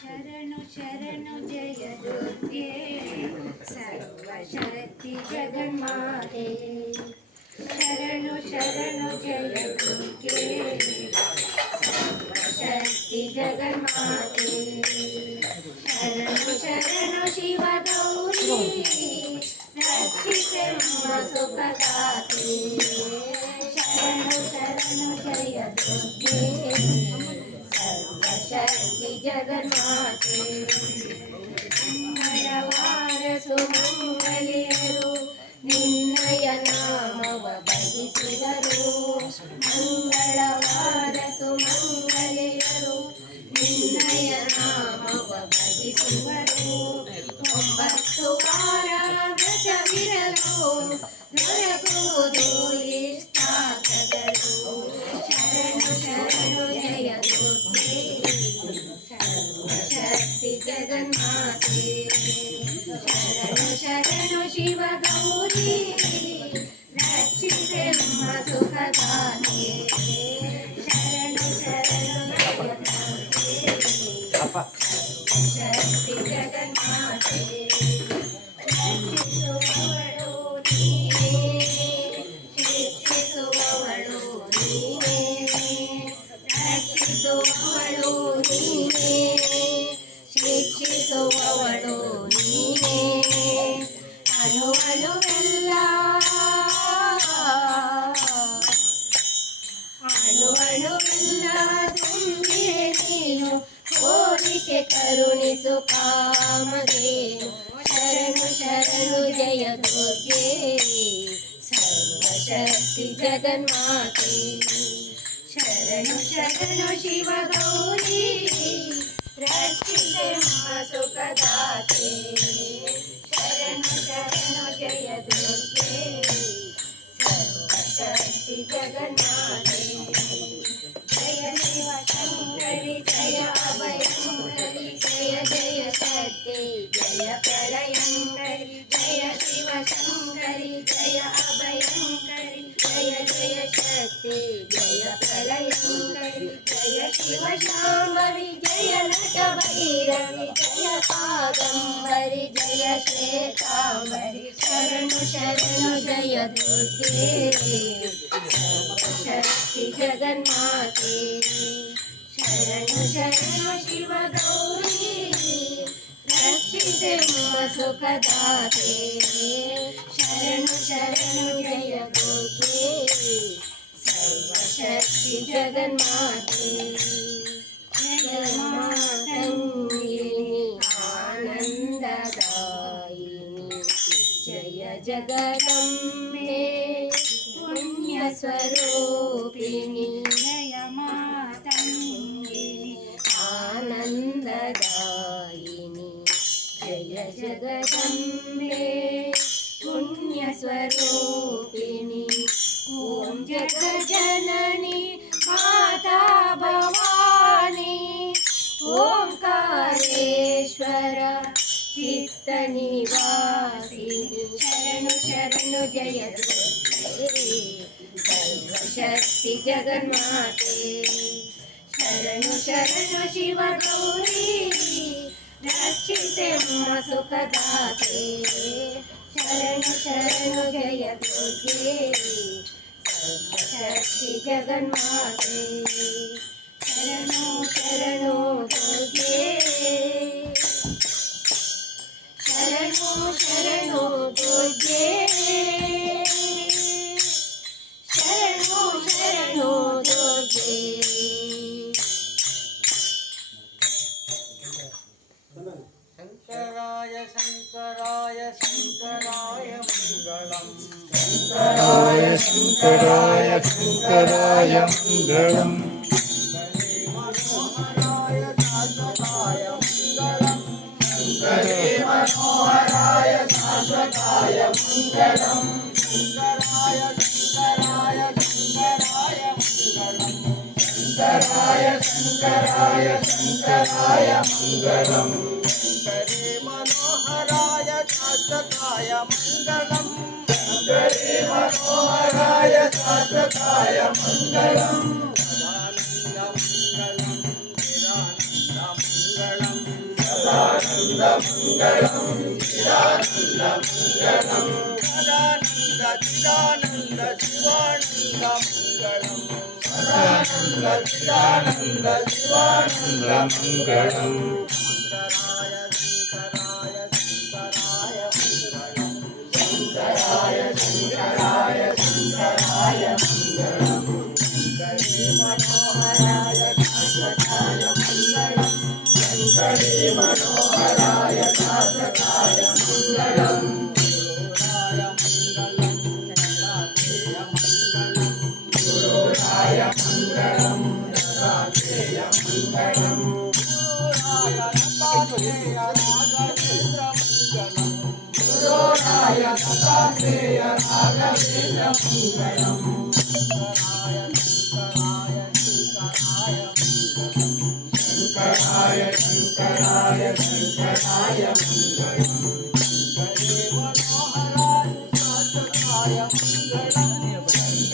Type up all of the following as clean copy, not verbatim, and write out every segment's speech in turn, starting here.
शरणु शरणु जय दुर्गे सर्वशक्ति जगन्माते। शरणु शरणु जय दुर्गे सर्वशक्ति जगन्माते। शरणु शरणु शिव गौरी रक्षिते मम सुखदाते। शरणु शरणु जय दुर्गे सर्वशक्ति जगन्माते। मंगलवार सुमंगलियರು ನಿನ್ನಯ ನಾಮವ ಭಜಿಸಿದರು. ಮಂಗಳವಾರ ಸುಮಂಗಲಿಯರು ನಿನ್ನಯ ನಾಮವ ಭಜಿಸುವರು. 9 ವಾರ ವ್ರತವಿರಲು ದೊರಕುವುದು ಇಷ್ಟಾರ್ಥಗಳು. ಶರಣು ಶರಣು ಜಯ ದುರ್ಗೆ ಸರ್ವಶಕ್ತಿ ಜಗನ್ಮಾತೆ। ಶರಣು ಶರಣು ಶಿವ ಗೌರಿ ರಕ್ಷಿತೆ ಮಮ ಸುಖದಾತೆ। ಶರಣು ಶರಣು ಜಯ ದುರ್ಗೆ ಸರ್ವಶಕ್ತಿ ಜಗನ್ಮಾತೆ। ರಕ್ಷಿಸುವವಳು ನೀನೇ, ಶಿಕ್ಷಿಸುವವಳು ನೀನೇ, ರಕ್ಷಿಸುವವಳು ನೀನೇ, ಶಿಕ್ಷಿಸುವವಳು ನೀನೇ. ಅನುವನುವೆಲ್ಲ ಅನುವನುವೆಲ್ಲ ತುಂಬಿಯೇ ನೀನು, ಕೋರಿಕೆ ಕರುಣಿಸು ಕಾಮಧೇನು. ಶರಣು ಶರಣು ಜಯ ದುರ್ಗೆ ಸರ್ವಶಕ್ತಿ ಜಗನ್ಮಾತೆ। ಶರಣು ಶರಣು ಶಿವ ಗೌರಿ ರಕ್ಷಿತೆ ಮಮ ಸುಖದಾತೆ। ಶರಣು ಶರಣು ಜಯ ದುರ್ಗೆ ಸರ್ವಶಕ್ತಿ ಜಗನ್ಮಾತೆ। ಜಯ ಶಿವ ಶಂಕರಿ ಜಯ ಅಭಯಂಕರಿ ಜಯ ಜಯ ಶಕ್ತಿ ಜಯ ಪ್ರಳಯಂಕರಿ. ಜಯ ಶಿವ ಶಂಕರಿ ಜಯ ಅಭಯಂಕರಿ ಜಯ ಜಯ ಶಕ್ತಿ ಜಯ ಪ್ರಳಯಂಕರಿ. ಜಯ ಶಿವ ಶಾಂಭವಿ ಜಯ ನಟ ಭೈರವಿ ಜಯ ಕಾದಂಬರಿ ಜಯ ಶ್ವೇತಾಂಬರಿ. ಶರಣು ಶರಣು ಜಯ ದುರ್ಗೆ ಸರ್ವಶಕ್ತಿ ಜಗನ್ಮಾತೆ। ಶರಣು ಶರಣು ಶಿವ ಗೌರಿ ರಕ್ಷಿತೆ ಮಮ ಸುಖದಾತೆ। ಶರಣು ಶರಣು ಜಯ ದುರ್ಗೆ ಸರ್ವಶಕ್ತಿ ಜಗನ್ಮಾತೆ। ಜಗನ್ಮಾತಂಗಿನಿ ಆನಂದದಾಯಿನಿ ಜಯ ಜಗದಂಬೆ ಪುಣ್ಯ ಸ್ವರೂಪಿಣಿ. ಜಯ ಮಾತಂಗಿನಿ ಆನಂದದಾಯಿನಿ ಜಯ ಜಗದಂಬೆ ಪುಣ್ಯ ಸ್ವರೂಪಿಣಿ. ಓಂ ಜಗಜ್ಜನನಿ ಮಾತಾ ಭವಾನಿ ಓಂಕಾರೇಶ್ವರ ಚಿತ್ತ ನಿವಾಸಿನಿ. ಶರಣು ಶರಣು ಜಯ ದುರ್ಗೆ ಸರ್ವಶಕ್ತಿ ಜಗನ್ಮಾತೆ। ಶರಣು ಶರಣು ಶಿವ ಗೌರಿ ರಕ್ಷಿತೆ ಮಮ ಸುಖದಾತೆ। ಶರಣು ಶರಣು ಜಯ ದುರ್ಗೆ ಸರ್ವಶಕ್ತಿ ಜಗನ್ಮಾತೆ। ಶರಣು ಶರಣು ದುರ್ಗೆ ಶರಣು ಶರಣು ದುರ್ಗೆ ಶರಣು ಶರಣು ದುರ್ಗೆ. शंकराय शंकराय मंगलम् शंकराय शंकराय शंकराय मंगलम् मनोहराय शाश्वताय मंगलम् शंकरे मनोहराय शाश्वताय मंगलम् शंकराय शंकराय शंकराय मंगलम् शंकराय शंकराय शंकराय मंगलम् शंकरे मनोहराय शाश्वताय मंगलम् शंकरे मनोहराय शाश्वताय मंगलम् सदानंद मंगलम् सदानंद मंगलम् सदानंद चिदानंद शिवानंद मंगलम् सदानंद चिदानंद शिवानंद मंगलम् शंकराय शंकराय शंकराय मंगलम् शंकरे मनोहराय शाश्वताय मंगलम् शंकरे मनोहराय शाश्वताय मंगलम् गुरुराय मंगलम् गुरुराय मंगलम् दत्तात्रेय राघवेन्द्र मंगलम् गुरुराय दत्तात्रेय राघवेन्द्र मंगलम् शंकराय शंकराय शंकराय मंगलम्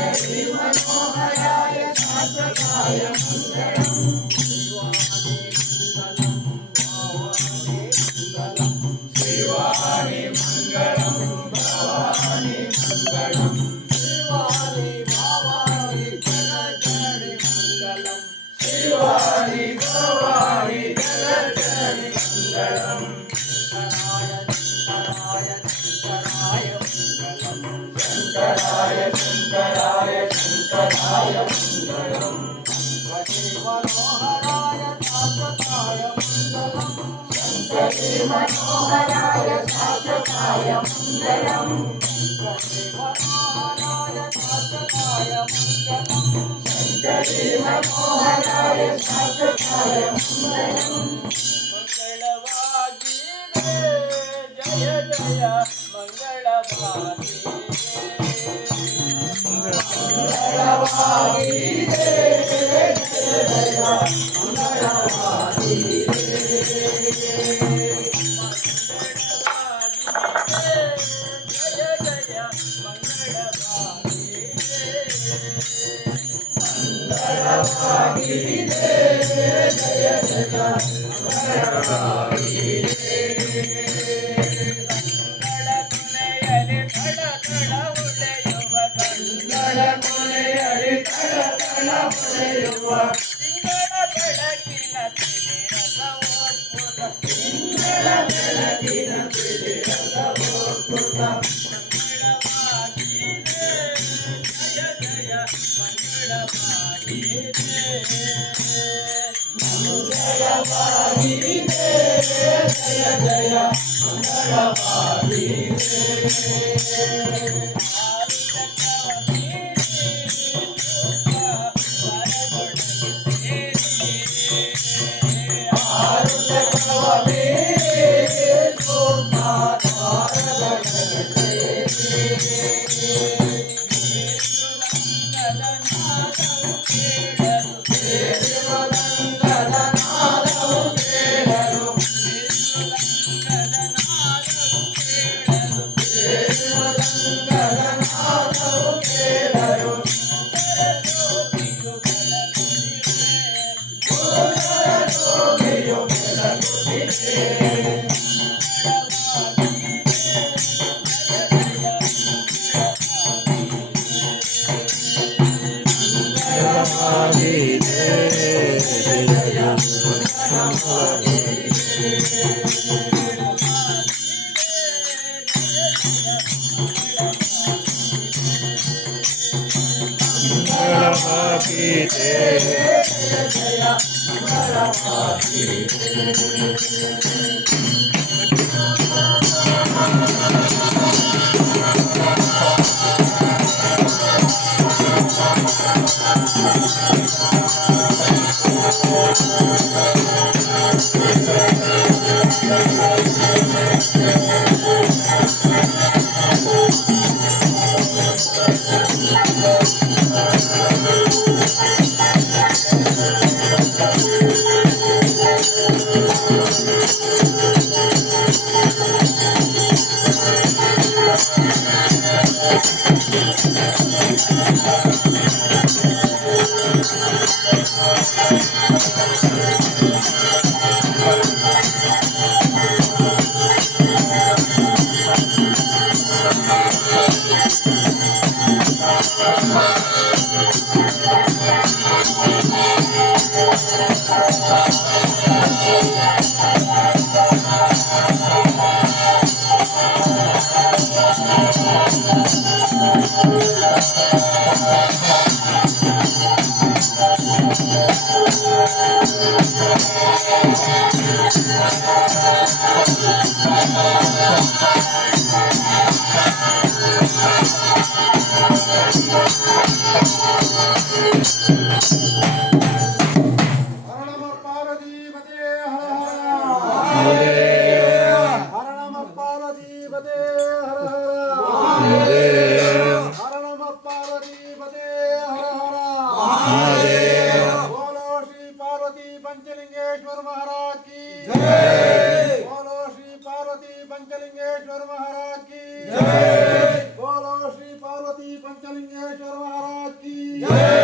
शंकरे मनोहराय शाश्वताय मंगलम् शिवानि मंगलम् भवानि मंगलम् शिवानि भवानि जगज्जननि मंगलम् शंकराय शंकराय शंकराय मंगलम् शंकरे मनोहराय शाश्वताय मंगलम् शंकरे मनोहराय शाश्वताय मंगलम् मंगलवागीरे जय जय मंगलवागीरे जय जय मंगलवागीरे जय जय ಮಂಗಳ ಕೊನೆಯಲ್ಲಿ ತಳತಳ ಹೊಳೆಯುವ ತಿಂಗಳ ಬೆಳಕಿನ ತಿಳಿರಸವೋದ್ಭುತ ಮಂಗಳವಾಗಿದೆ ಜಯ ಜಯ ಮಂಗಳವಾಗಿದೆ पंचलिंगेश्वर महाराज की जय। बोलो श्री पार्वती पंचलिंगेश्वर महाराज की जय। बोलो श्री पार्वती पंचलिंगेश्वर महाराज की जय।